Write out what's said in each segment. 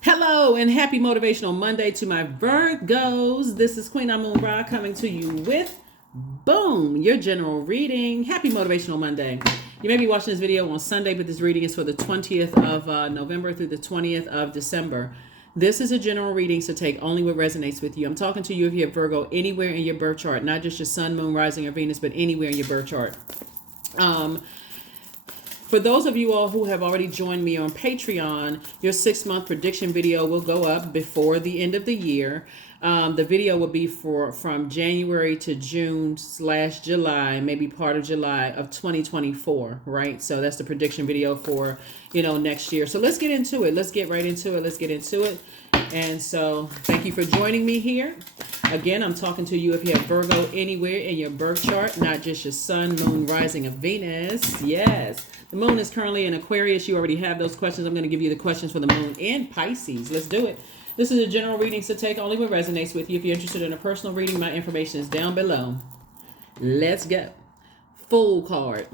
Hello and happy Motivational Monday to my Virgos. This is Queen Amun Ra coming to you with boom, your general reading. Happy Motivational Monday. You may be watching this video on Sunday, but this reading is for the 20th of November through the 20th of December. This is a general reading, so take only what resonates with you. I'm talking to you if you have Virgo anywhere in your birth chart, not just your sun, moon, rising, or Venus, but anywhere in your birth chart. For those of you all who have already joined me on Patreon, your 6-month prediction video will go up before the end of the year. The video will be from January to June/July, maybe part of July of 2024, right? So that's the prediction video for, next year. So let's get into it. Let's get right into it. Let's get into it. And so thank you for joining me here. Again, I'm talking to you if you have Virgo anywhere in your birth chart, not just your sun, moon, rising, of Venus. Yes. The moon is currently in Aquarius. You already have those questions. I'm going to give you the questions for the moon in Pisces. Let's do it. This is a general reading, so take only what resonates with you. If you're interested in a personal reading, my information is down below. Let's go. Fool card.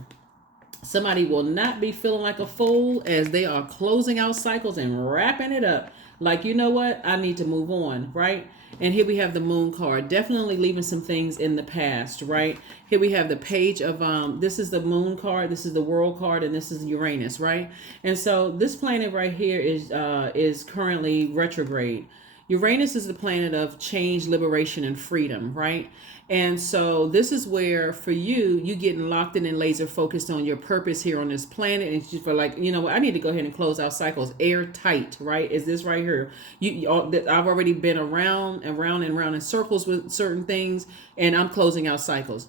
Somebody will not be feeling like a fool as they are closing out cycles and wrapping it up. Like, you know what? I need to move on, right? And here we have the moon card, definitely leaving some things in the past, right? Here we have the page of, this is the moon card, this is the world card, and this is Uranus, right? And so this planet right here is currently retrograde. Uranus is the planet of change, liberation, and freedom, right? And so this is where, for you getting locked in and laser focused on your purpose here on this planet. And you feel like, I need to go ahead and close out cycles airtight, right? Is this right here? I've already been around and round and round in circles with certain things, and I'm closing out cycles.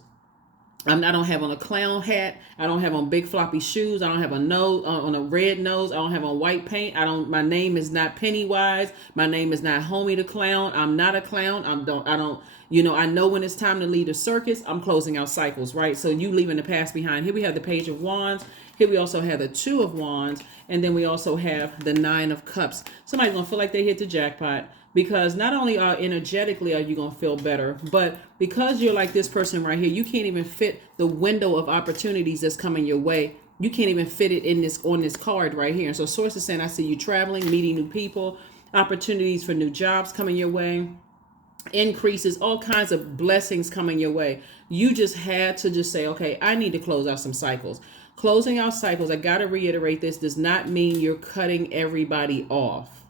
I don't have on a clown hat. I don't have on big floppy shoes. I don't have a nose on a red nose. I don't have on white paint. My name is not Pennywise. My name is not Homie the Clown. I'm not a clown. I know when it's time to leave the circus. I'm closing out cycles, right? So you leaving the past behind. Here we have the Page of Wands. Here we also have the Two of Wands. And then we also have the Nine of Cups. Somebody's going to feel like they hit the jackpot. Because not only energetically are you going to feel better, but because you're like this person right here, you can't even fit the window of opportunities that's coming your way. You can't even fit it on this card right here. And so Source is saying, I see you traveling, meeting new people, opportunities for new jobs coming your way, increases, all kinds of blessings coming your way. You just had to just say, okay, I need to close out some cycles. Closing out cycles, I got to reiterate, this does not mean you're cutting everybody off.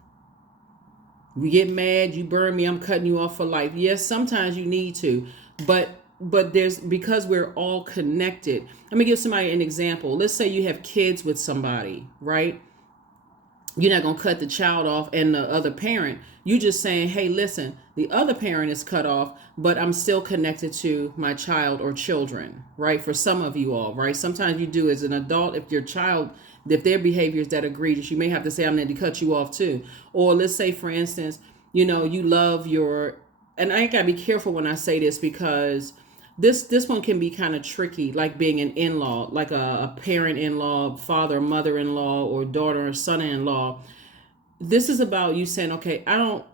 You get mad, you burn me, I'm cutting you off for life. Yes, sometimes you need to, but because we're all connected. Let me give somebody an example. Let's say you have kids with somebody, right? You're not going to cut the child off and the other parent. You just saying, hey, listen, the other parent is cut off, but I'm still connected to my child or children, right? For some of you all, right? Sometimes you do as an adult, if their behavior is that egregious, you may have to say, I'm going to cut you off too. Or let's say, for instance, you love and I got to be careful when I say this because this one can be kind of tricky, like being an in-law, like a parent-in-law, father, mother-in-law, or daughter or son-in-law. This is about you saying, okay, I don't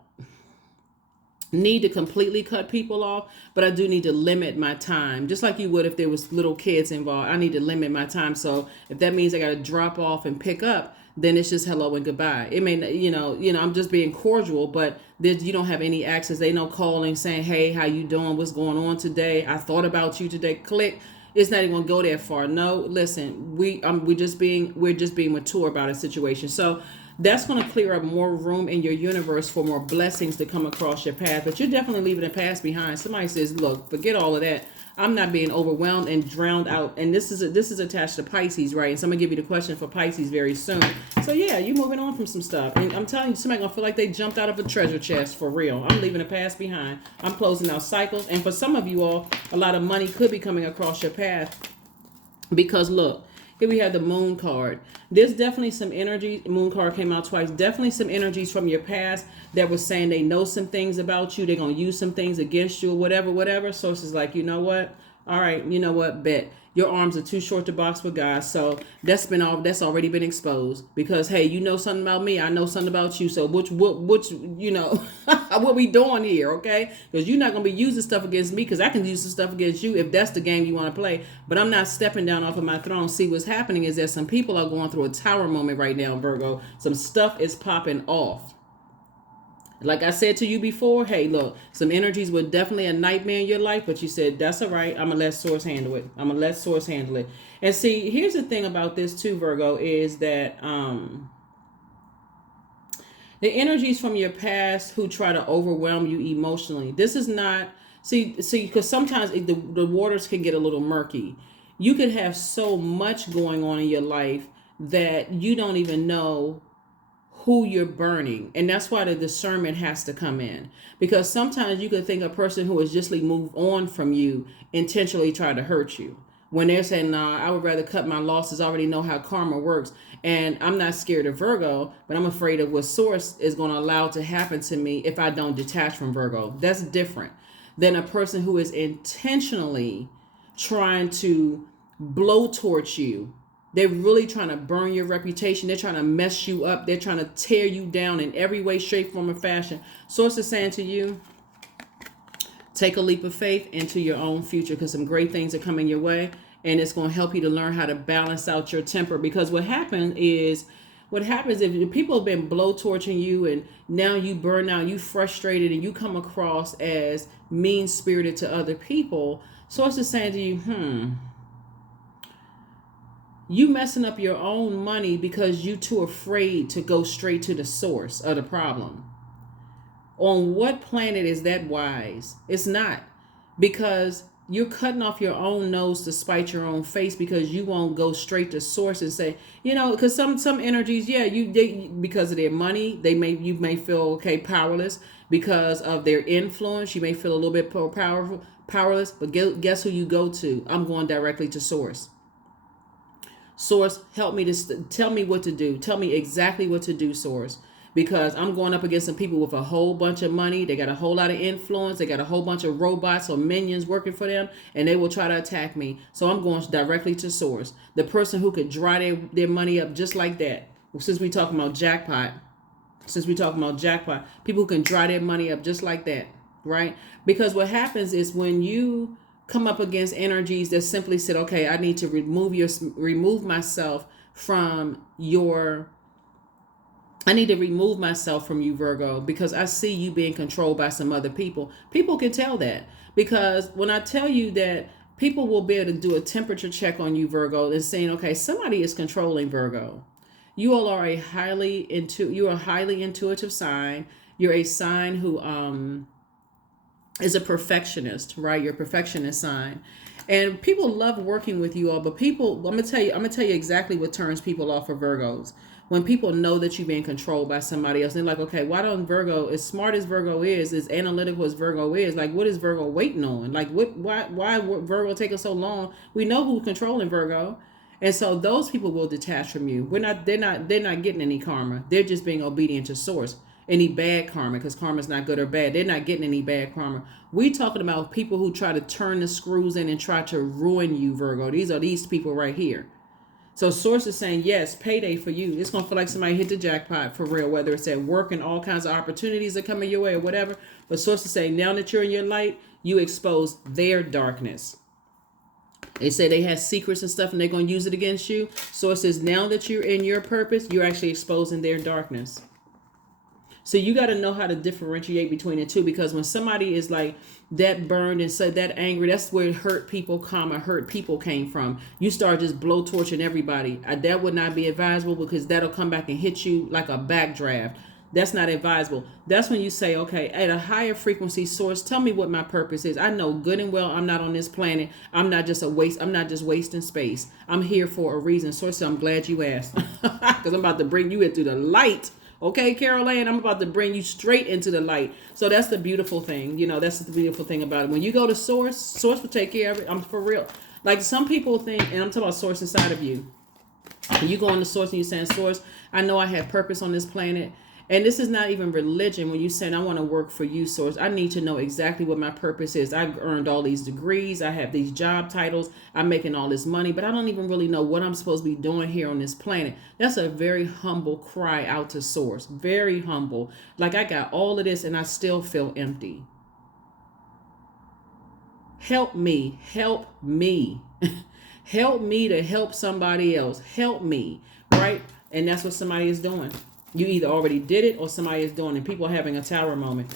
need to completely cut people off, but I do need to limit my time. Just like you would if there was little kids involved. I need to limit my time. So if that means I got to drop off and pick up, then it's just hello and goodbye. It may, I'm just being cordial, but you don't have any access. They no calling saying, hey, how you doing? What's going on today? I thought about you today. Click. It's not even gonna go that far. No, listen, we're just being mature about a situation. So that's going to clear up more room in your universe for more blessings to come across your path. But you're definitely leaving the past behind. Somebody says, look, forget all of that. I'm not being overwhelmed and drowned out. And this is attached to Pisces, right? And so I'm going to give you the question for Pisces very soon. So yeah, you're moving on from some stuff. And I'm telling you, somebody going to feel like they jumped out of a treasure chest for real. I'm leaving the past behind. I'm closing out cycles. And for some of you all, a lot of money could be coming across your path. Because look, here we have the moon card. There's definitely some energy. Moon card came out twice. Definitely some energies from your past that was saying they know some things about you. They're going to use some things against you or whatever. Sources like, you know what? All right, you know what? Bet. Your arms are too short to box with God. So that's already been exposed because, hey, you know something about me. I know something about you. So what we doing here, okay? Because you're not going to be using stuff against me because I can use some stuff against you if that's the game you want to play. But I'm not stepping down off of my throne. See, what's happening is that some people are going through a tower moment right now, Virgo. Some stuff is popping off. Like I said to you before, hey, look, some energies were definitely a nightmare in your life, but you said, that's all right. I'm going to let Source handle it. I'm going to let Source handle it. And see, here's the thing about this too, Virgo, is that the energies from your past who try to overwhelm you emotionally, this is not, see, because sometimes the waters can get a little murky. You could have so much going on in your life that you don't even know who you're burning, and that's why the discernment has to come in, because sometimes you could think a person who has just moved on from you intentionally try to hurt you when they're saying, nah, I would rather cut my losses. I already know how karma works, and I'm not scared of Virgo, but I'm afraid of what Source is going to allow to happen to me if I don't detach from Virgo. That's different than a person who is intentionally trying to blowtorch you. They're really trying to burn your reputation. They're trying to mess you up. They're trying to tear you down in every way, shape, form, or fashion. Source is saying to you, take a leap of faith into your own future, because some great things are coming your way, and it's going to help you to learn how to balance out your temper. Because what happens if people have been blowtorching you and now you burn out, you frustrated, and you come across as mean-spirited to other people, Source is saying to you, you messing up your own money because you too afraid to go straight to the source of the problem. On what planet is that wise? It's not, because you're cutting off your own nose to spite your own face, because you won't go straight to source and say, because some energies, because of their money, you may feel powerless. Because of their influence, you may feel a little bit powerless. But guess who you go to? I'm going directly to source. Source, help me to tell me what to do. Tell me exactly what to do, Source. Because I'm going up against some people with a whole bunch of money. They got a whole lot of influence. They got a whole bunch of robots or minions working for them, and they will try to attack me. So I'm going directly to source. The person who could dry their money up just like that. Since we talking about jackpot, people who can dry their money up just like that, right? Because what happens is when you come up against energies that simply said, okay, I need to remove myself from you, Virgo, because I see you being controlled by some other people. People can tell that, because when I tell you that, people will be able to do a temperature check on you, Virgo, and saying, okay, somebody is controlling Virgo. You all are a highly intuitive sign. You're a sign who is a perfectionist, right? You're a perfectionist sign. And people love working with you all, but I'm gonna tell you exactly what turns people off for Virgos. When people know that you're being controlled by somebody else, they're like, okay, why don't Virgo, as smart as Virgo is, as analytical as Virgo is, like, what is Virgo waiting on? Like, why Virgo taking so long? We know who's controlling Virgo. And so those people will detach from you. They're not getting any karma. They're just being obedient to source. Any bad karma, because karma's not good or bad. They're not getting any bad karma. We talking about people who try to turn the screws in and try to ruin you, Virgo. These are these people right here. So source is saying, yes, payday for you. It's going to feel like somebody hit the jackpot for real, whether it's at work and all kinds of opportunities are coming your way or whatever. But source is saying, now that you're in your light, you expose their darkness. They say they have secrets and stuff and they're going to use it against you. So it says, now that you're in your purpose, you're actually exposing their darkness. So you got to know how to differentiate between the two, because when somebody is like that burned and so that angry, that's where hurt people came from. You start just blowtorching everybody. That would not be advisable, because that'll come back and hit you like a backdraft. That's not advisable. That's when you say, okay, at a higher frequency source, tell me what my purpose is. I know good and well I'm not on this planet. I'm not just wasting space. I'm here for a reason. Source, I'm glad you asked, because I'm about to bring you into the light. Okay, Carol Ann, I'm about to bring you straight into the light. So that's the beautiful thing. That's the beautiful thing about it. When you go to source will take care of it. I'm for real. Like some people think, and I'm talking about source inside of you. When you go on the source and you're saying, source, I know I have purpose on this planet. And this is not even religion. When you saying, I want to work for you, source, I need to know exactly what my purpose is. I've earned all these degrees. I have these job titles. I'm making all this money, but I don't even really know what I'm supposed to be doing here on this planet. That's a very humble cry out to source. Very humble. Like, I got all of this and I still feel empty. Help me. Help me. Help me to help somebody else. Help me. Right? And that's what somebody is doing. You either already did it or somebody is doing it. People are having a tower moment.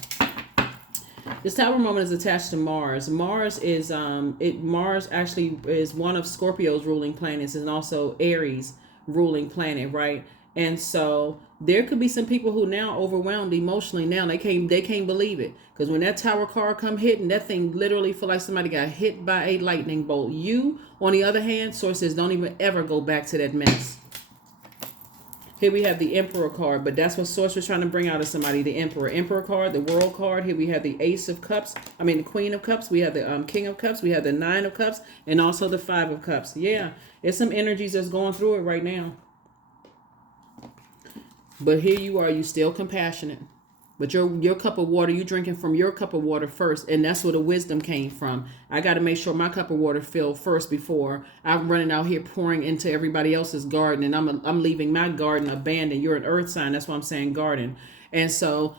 This tower moment is attached to Mars. Mars actually is one of Scorpio's ruling planets and also Aries ruling planet, right? And so there could be some people who now overwhelmed emotionally. Now they can't believe it, because when that tower card come hitting, that thing literally feel like somebody got hit by a lightning bolt. You, on the other hand, sources, don't even ever go back to that mess. Here we have the Emperor card, but that's what Source was trying to bring out of somebody. The Emperor card, the World card. Here we have the Ace of Cups. The Queen of Cups. We have the King of Cups. We have the Nine of Cups, and also the Five of Cups. Yeah, there's some energies that's going through it right now. But here you are, you still compassionate. But your cup of water, you drinking from your cup of water first, and that's where the wisdom came from. I got to make sure my cup of water filled first before I'm running out here pouring into everybody else's garden, and I'm leaving my garden abandoned. You're an earth sign, that's why I'm saying garden. And so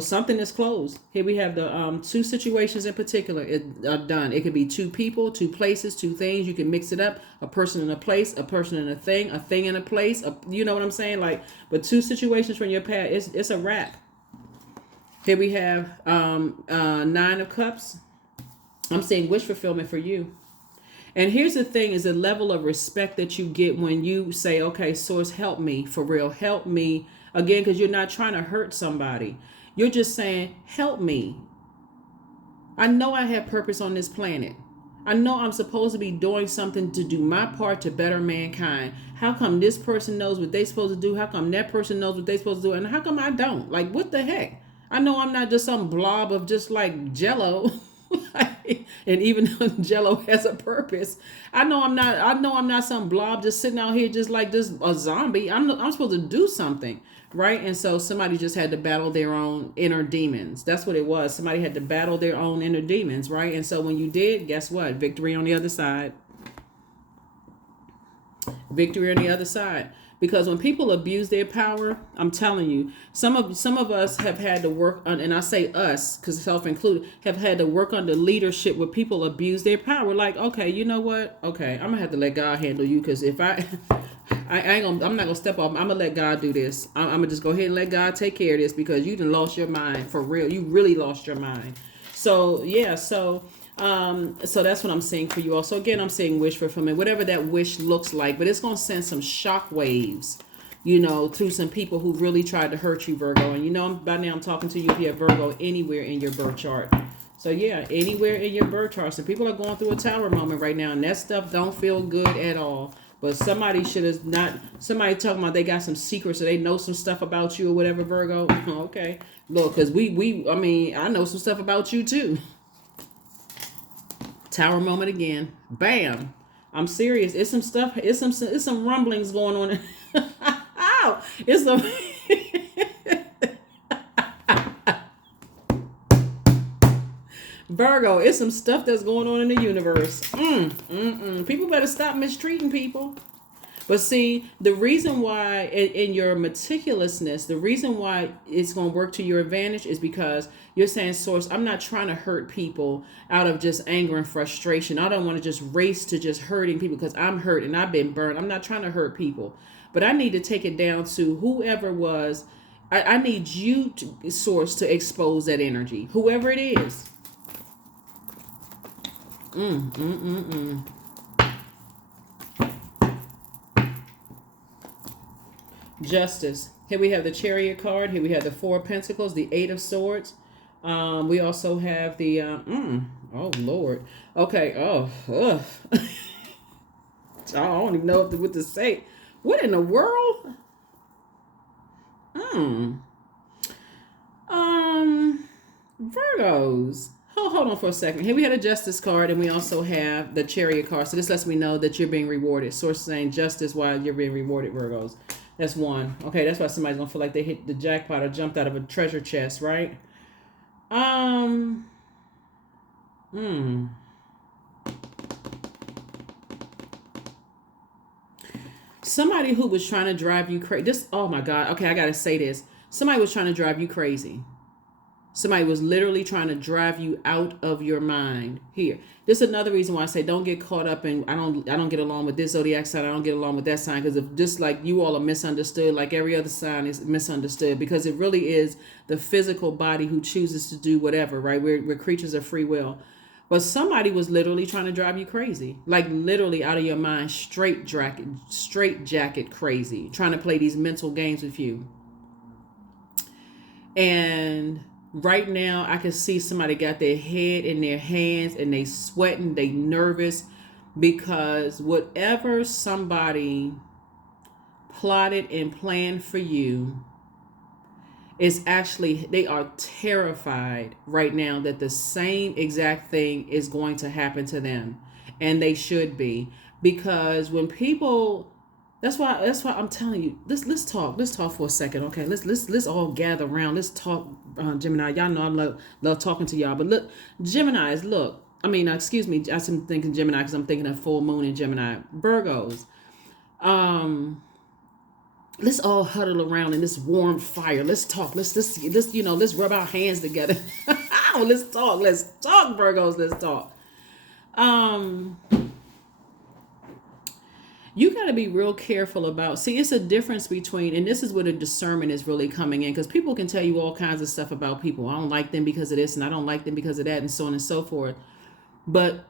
something is closed. Here we have the two situations in particular are done. It could be two people, two places, two things. You can mix it up. A person in a place, a person in a thing in a place. You know what I'm saying? But two situations from your past, it's a wrap. Here we have Nine of Cups. I'm saying wish fulfillment for you. And here's the thing, is the level of respect that you get when you say, okay, Source, help me, for real. Help me. Again, because you're not trying to hurt somebody. You're just saying, help me. I know I have purpose on this planet. I know I'm supposed to be doing something to do my part to better mankind. How come this person knows what they're supposed to do? How come that person knows what they're supposed to do? And how come I don't? Like, what the heck? I know I'm not just some blob of just like Jello. And even though Jello has a purpose, I know I'm not some blob just sitting out here just like just a zombie. I'm supposed to do something, right? And so somebody just had to battle their own inner demons. That's what it was. Somebody had to battle their own inner demons, right? And so when you did, guess what? Victory on the other side. Victory on the other side. Because when people abuse their power, I'm telling you, some of us have had to work on, and I say us because self-included, have had to work on the leadership where people abuse their power. Like, okay, you know what? Okay, I'm gonna have to let God handle you, because if I'm not gonna step off. I'm gonna let God do this. I'm gonna just go ahead and let God take care of this, because you done lost your mind for real. You really lost your mind. So yeah, so that's what I'm saying for you all. So again, I'm saying wish fulfillment, whatever that wish looks like, but it's going to send some shock waves, through some people who really tried to hurt you, Virgo. And by now I'm talking to you if you have Virgo anywhere in your birth chart. So yeah, anywhere in your birth chart. So people are going through a tower moment right now, and that stuff don't feel good at all. But somebody talking about they got some secrets or they know some stuff about you or whatever, Virgo. Okay. Look, because I know some stuff about you too. Tower moment again. Bam. I'm serious. It's some stuff. It's some rumblings going on. Ow! It's some. Virgo. It's some stuff that's going on in the universe. People better stop mistreating people. But see, the reason why in your meticulousness, the reason why it's going to work to your advantage is because you're saying, Source, I'm not trying to hurt people out of just anger and frustration. I don't want to just race to just hurting people because I'm hurt and I've been burned. I'm not trying to hurt people. But I need to take it down to whoever was. I need you, Source, to expose that energy. Whoever it is. Justice. Here we have the Chariot card. Here we have the Four of Pentacles, the Eight of Swords. We also have the oh Lord. Okay. Oh, I don't even know what to say. What in the world? Virgos. Hold on for a second. Here we had a Justice card, and we also have the Chariot card. So this lets me know that you're being rewarded. Source saying justice while you're being rewarded, Virgos. That's one. Okay, that's why somebody's gonna feel like they hit the jackpot or jumped out of a treasure chest, right? Somebody who was trying to drive you crazy. Oh my God. Okay, I gotta say this. Somebody was trying to drive you crazy. Somebody was literally trying to drive you out of your mind. Here, this is another reason why I say don't get caught up in I don't get along with this zodiac sign. I don't get along with that sign, because if just like you all are misunderstood, like every other sign is misunderstood, because it really is the physical body who chooses to do whatever. Right? We're creatures of free will. But somebody was literally trying to drive you crazy, like literally out of your mind, straight jacket crazy, trying to play these mental games with you. And right now, I can see somebody got their head in their hands and they sweating, they nervous, because whatever somebody plotted and planned for you is actually, they are terrified right now that the same exact thing is going to happen to them. And they should be, because when people, that's why I'm telling you, let's talk for a second. Okay, let's all gather around. Let's talk, Gemini. Y'all know I love talking to y'all. But look, Geminis, look, I mean, excuse me, I'm thinking Gemini because I'm thinking of full moon in Gemini. Virgos, let's all huddle around in this warm fire. Let's talk. Let's let's rub our hands together. Let's talk, Virgos. Let's talk. You got to be real careful about, see, it's a difference between, and this is where the discernment is really coming in, because people can tell you all kinds of stuff about people. I don't like them because of this, and I don't like them because of that, and so on and so forth. But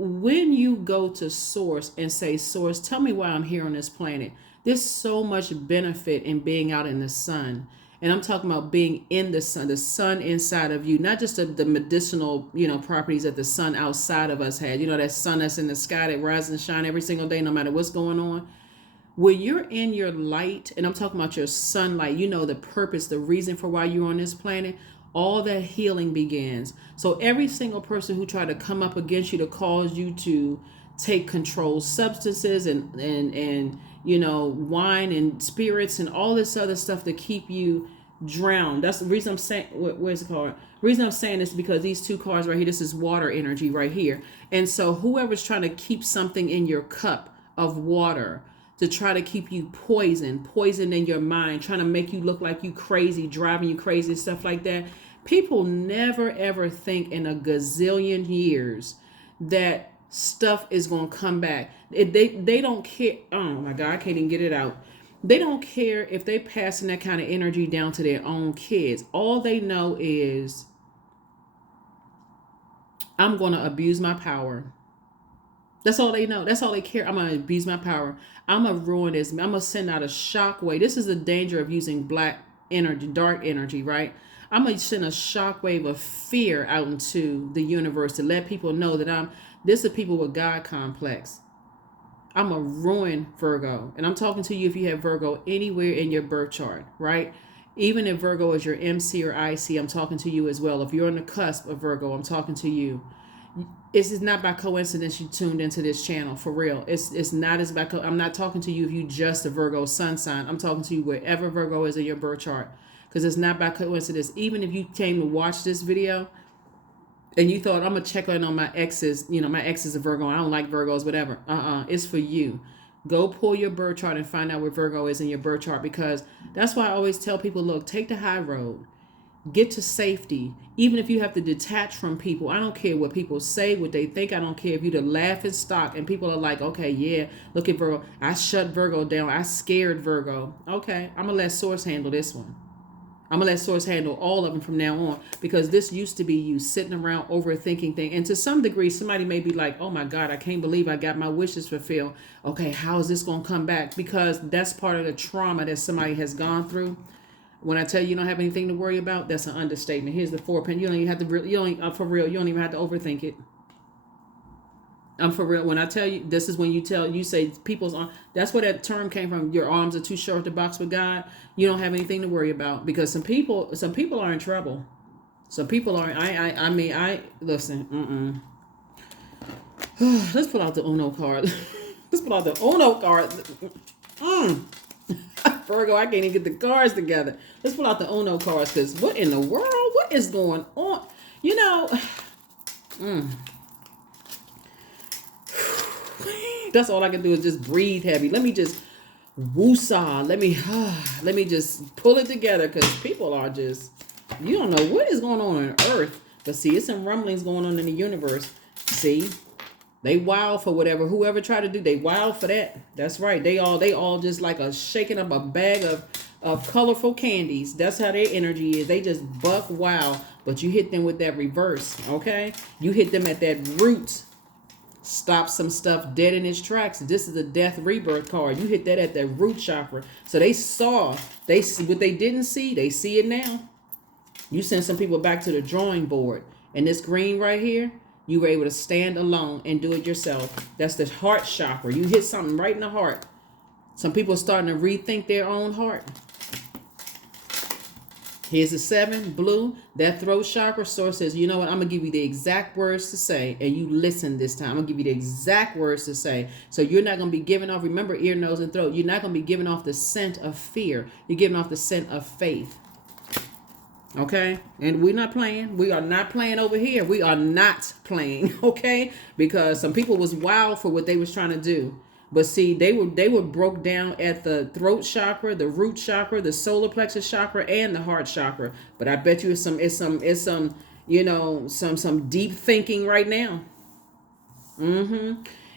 when you go to source and say, source, tell me why I'm here on this planet. There's so much benefit in being out in the sun. And I'm talking about being in the sun inside of you, not just the medicinal, properties that the sun outside of us had. That sun that's in the sky that rises and shines every single day, no matter what's going on. When you're in your light, and I'm talking about your sunlight, the purpose, the reason for why you're on this planet, all that healing begins. So every single person who tried to come up against you to cause you to take controlled substances and wine and spirits and all this other stuff to keep you drowned. That's the reason I'm saying, where's the card? The reason I'm saying this is because these two cards right here, this is water energy right here. And so whoever's trying to keep something in your cup of water to try to keep you poison in your mind, trying to make you look like you crazy, driving you crazy, stuff like that. People never ever think in a gazillion years that stuff is going to come back. They don't care. Oh my God, I can't even get it out. They don't care if they passing that kind of energy down to their own kids. All they know is, I'm going to abuse my power. That's all they know. That's all they care. I'm going to abuse my power. I'm going to ruin this. I'm going to send out a shockwave. This is the danger of using black energy, dark energy, right? I'm going to send a shockwave of fear out into the universe to let people know that this is people with God complex. I'm a ruin Virgo. And I'm talking to you if you have Virgo anywhere in your birth chart, right? Even if Virgo is your MC or IC, I'm talking to you as well. If you're on the cusp of Virgo, I'm talking to you. It's not by coincidence you tuned into this channel, for real. It's not as by I'm not talking to you if you just a Virgo sun sign. I'm talking to you wherever Virgo is in your birth chart, because it's not by coincidence. Even if you came to watch this video and you thought, I'm gonna check in on my exes, my ex is a Virgo, I don't like Virgos, whatever. It's for you. Go pull your birth chart and find out where Virgo is in your birth chart, because that's why I always tell people, look, take the high road. Get to safety. Even if you have to detach from people, I don't care what people say, what they think. I don't care if you to laugh and stock and people are like, okay, yeah, look at Virgo. I shut Virgo down. I scared Virgo. Okay, I'm going to let Source handle this one. I'm going to let Source handle all of them from now on, because this used to be you sitting around overthinking things. And to some degree, somebody may be like, oh my God, I can't believe I got my wishes fulfilled. Okay, how is this going to come back? Because that's part of the trauma that somebody has gone through. When I tell you don't have anything to worry about, that's an understatement. Here's the 4 pen. You don't even have to, for real, you don't even have to overthink it. I'm for real. When I tell you, this is when you say people's arms, that's where that term came from. Your arms are too short to box with God. You don't have anything to worry about, because some people are in trouble. Some people are, listen, let's pull out the Uno card. Let's pull out the Uno card. Virgo, I can't even get the cards together. Let's pull out the Uno cards, because what in the world? What is going on? That's all I can do is just breathe heavy. Let me just woosah. Let me just pull it together, because people are just, You don't know what is going on Earth. But see, it's some rumblings going on in the universe. See? They wild for whatever. Whoever tried to do, they wild for that. That's right. They all just like a shaking up a bag of colorful candies. That's how their energy is. They just buck wild. But you hit them with that reverse, okay? You hit them at that root. Stop some stuff dead in its tracks. This is a death rebirth card. You hit that at the root chakra. So they saw, what they didn't see, they see it now. You send some people back to the drawing board. And this green right here, you were able to stand alone and do it yourself. That's the heart chakra. You hit something right in the heart. Some people are starting to rethink their own heart. Here's the 7, blue. That throat chakra source says, you know what? I'm going to give you the exact words to say. And you listen this time. I'm going to give you the exact words to say. So you're not going to be giving off, remember, ear, nose, and throat. You're not going to be giving off the scent of fear. You're giving off the scent of faith. Okay? And we're not playing. We are not playing over here. We are not playing. Okay? Because some people was wild for what they was trying to do. But see, they were broke down at the throat chakra, the root chakra, the solar plexus chakra, and the heart chakra. But I bet you it's some you know, some deep thinking right now.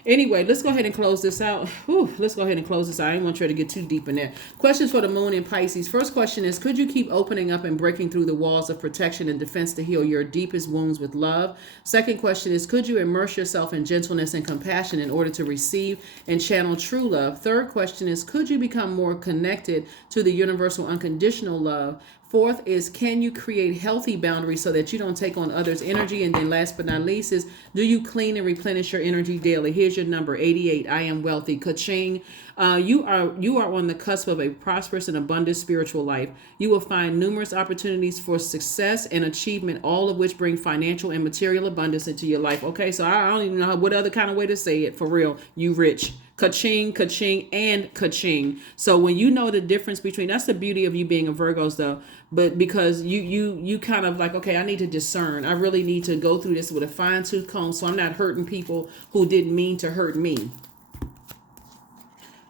Anyway, let's go ahead and close this out. Let's go ahead and close this out. I didn't want you to get too deep in there. Questions for the moon in Pisces. First question is, could you keep opening up and breaking through the walls of protection and defense to heal your deepest wounds with love? Second question is, could you immerse yourself in gentleness and compassion in order to receive and channel true love? Third question is, could you become more connected to the universal unconditional love? Fourth is, can you create healthy boundaries so that you don't take on others' energy? And then last but not least is, do you clean and replenish your energy daily? Here's your number, 88. I am wealthy. Ka-ching. You are on the cusp of a prosperous and abundant spiritual life. You will find numerous opportunities for success and achievement, all of which bring financial and material abundance into your life. Okay, so I don't even know what other kind of way to say it. For real, you rich. Ka-ching, ka-ching, and ka-ching. So when you know the difference between, that's the beauty of you being a Virgos though, but because you kind of like, okay, I need to discern. I really need to go through this with a fine tooth comb so I'm not hurting people who didn't mean to hurt me.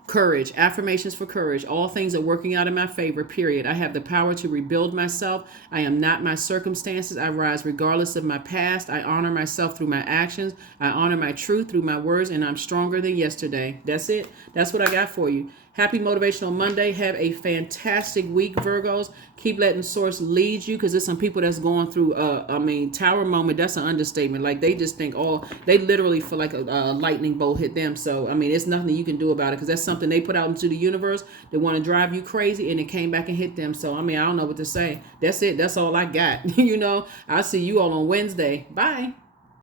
Courage. Affirmations for courage. All things are working out in my favor, period. I have the power to rebuild myself. I am not my circumstances. I rise regardless of my past. I honor myself through my actions. I honor my truth through my words, and I'm stronger than yesterday. That's it. That's what I got for you. Happy Motivational Monday. Have a fantastic week, Virgos. Keep letting Source lead you, because there's some people that's going through, tower moment. That's an understatement. Like, they just think, they literally feel like a lightning bolt hit them. So, it's nothing that you can do about it, because that's something they put out into the universe. They want to drive you crazy, and it came back and hit them. So, I don't know what to say. That's it. That's all I got. I'll see you all on Wednesday. Bye.